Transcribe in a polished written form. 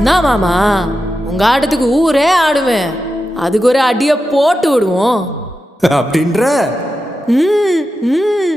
என்ன மாமா, உங்க ஆட்டத்துக்கு ஊரே ஆடுவேன். அதுக்கு ஒரு அடியை போட்டு விடுவோம் அப்படின்ற ம் ம்